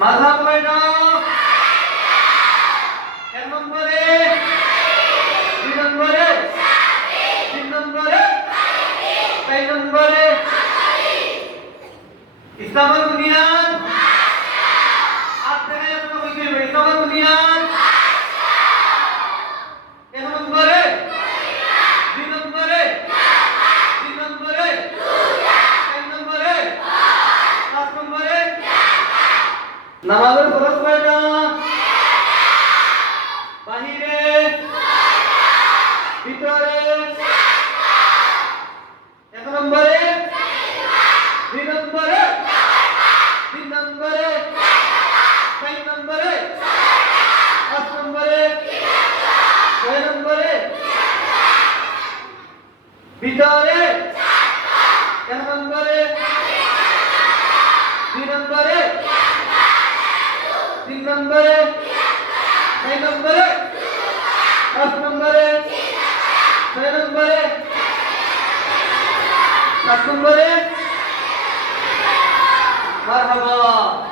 মাথা কয়টা এক নম্বরে। দুই নম্বরে। তিন নম্বরে। চার নম্বরে। ইসলামের বুনিয়াদ আট থেকে এক নম্বর কি হবে ইসলামের বুনিয়াদ এক নম্বরে দুই নম্বরে তিন নম্বরে চার নম্বরে পাঁচ নম্বরে নামাজের খরচ কয়টা বাহিরে? ভিতরে? এক নম্বরে? দুই নম্বরে? তিন নম্বরে? চার নম্বরে? পাঁচ নম্বরে? ছয় নম্বরে? ভিতরে এক নম্বরে দুই নম্বরে তিন নম্বরে ছয় নম্বরে পাঁচ নম্বরে ছয় নম্বরে সাত নম্বরে মারহাবা